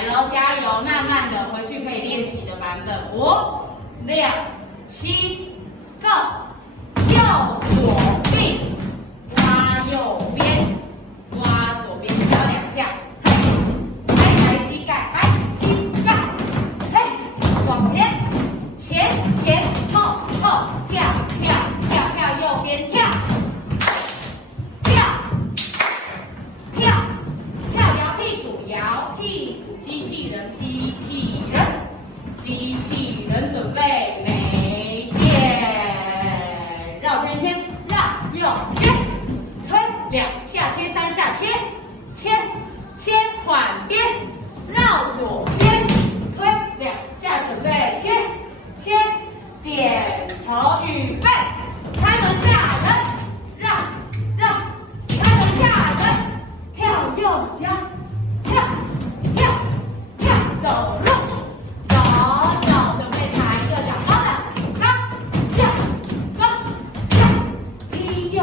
来喽，加油！慢慢的回去可以练习的版本。5、6、7、Go！ 右左并，挖右边，挖左边，敲2下。嘿，抬膝盖，抬膝盖，嘿，往前，前前后后，跳跳跳跳，右边跳。 摇屁股，机器人，机器人，机器人准备没电，绕圈圈，绕右边，推2下，切3下，切缓边，绕左边，推2下，准备切，点头预备，开门吓人，让，开门吓人，跳右脚。 走路，走，准备抬个脚高的，高，低右。